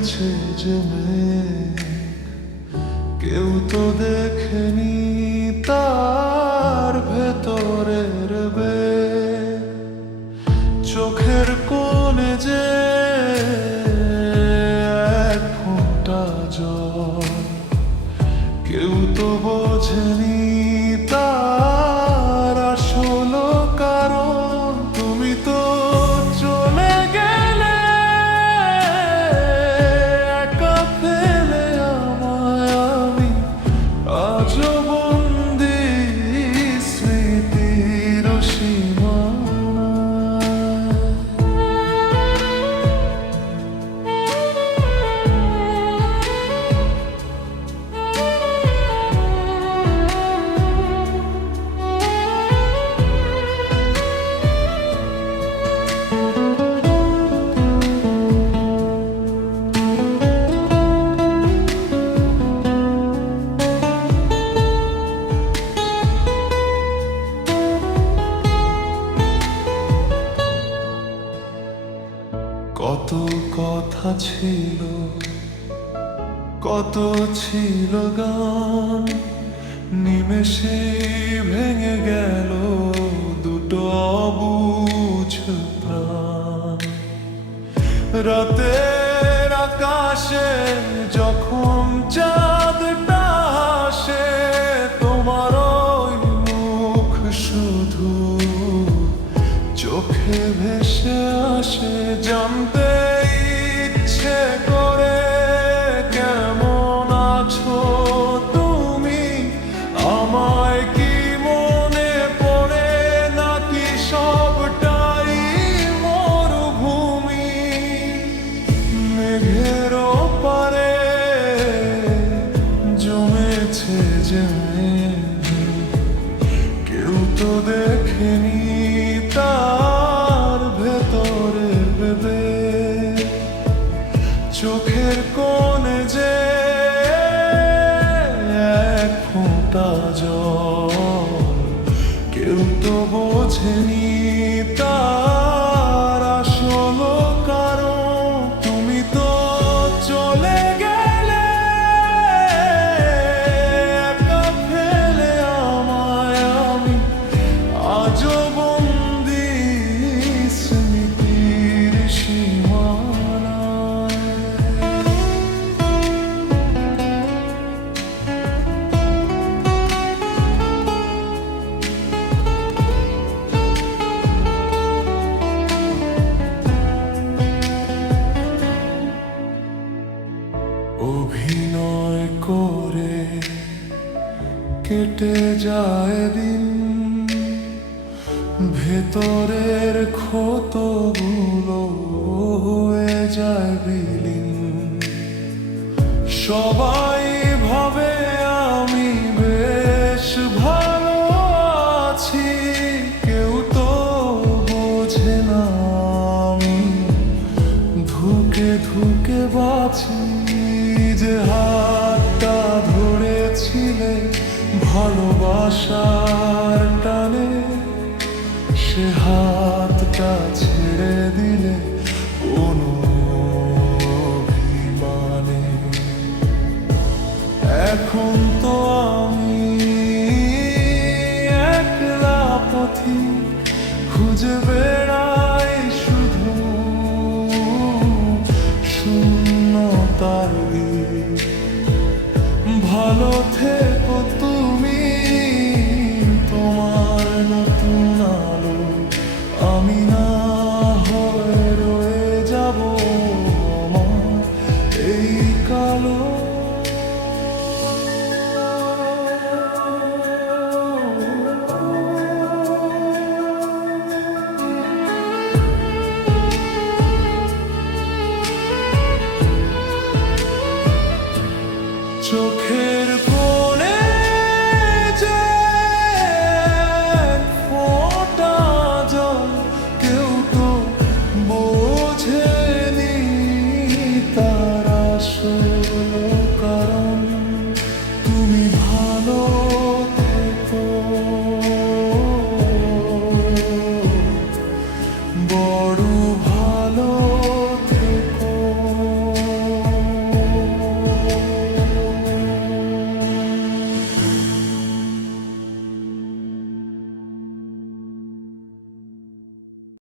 জমেছে যে মেঘ, কেউ তো দেখেনি তার ভেতরের বেগ। চোখের কোণে যে এক ফোঁটা জল, কেউ তো বোঝেনি তার আসল কারণ। তুমি তো চলে গেলে একা ফেলে আমায়, আমি আজও বন্দি স্মৃতির সীমানায়। কত কথা ছিল, কত ছিল গান, নিমেষে ভেঙে গেল দুটো অবুঝ প্রাণ। রাতের আকাশে যখন চাঁদটা আসে, তোমার ওই মুখ শুধু চোখে ভেসে আসে। জানতে ইচ্ছে করে কেমন আছো তুমি, আমায় কি মনে পড়ে নাকি সবটাই মরুভূমি। মেঘের ওপারে জমেছে যে মেঘ, কেউ তো দেখেনি তার ভেতরের বেগ। চোখের কোণে যে এক ফোঁটা জল, কেউ তো বোঝেনি তার আসল কারণ। তুমি তো চলে গেলে একা ফেলে আমায়, আমি আজও বন্দি স্মৃতির সীমানায়। অভিনয় করে কেটে যায় দিন, ভেতরের ক্ষতগুলো হয়ে যায় বিলীন। সবাই ভাবে আমি বেশ ভালো আছি, কেউ তো বোঝে না আমি ধুকে ধুকে বাঁচি। যে হাতটা ধরেছিলে ভালোবাসার টানে, সে হাতটা ছেড়ে দিলে কোনো অভিমানে। এখন তো আমি একলা পথিক খুঁজে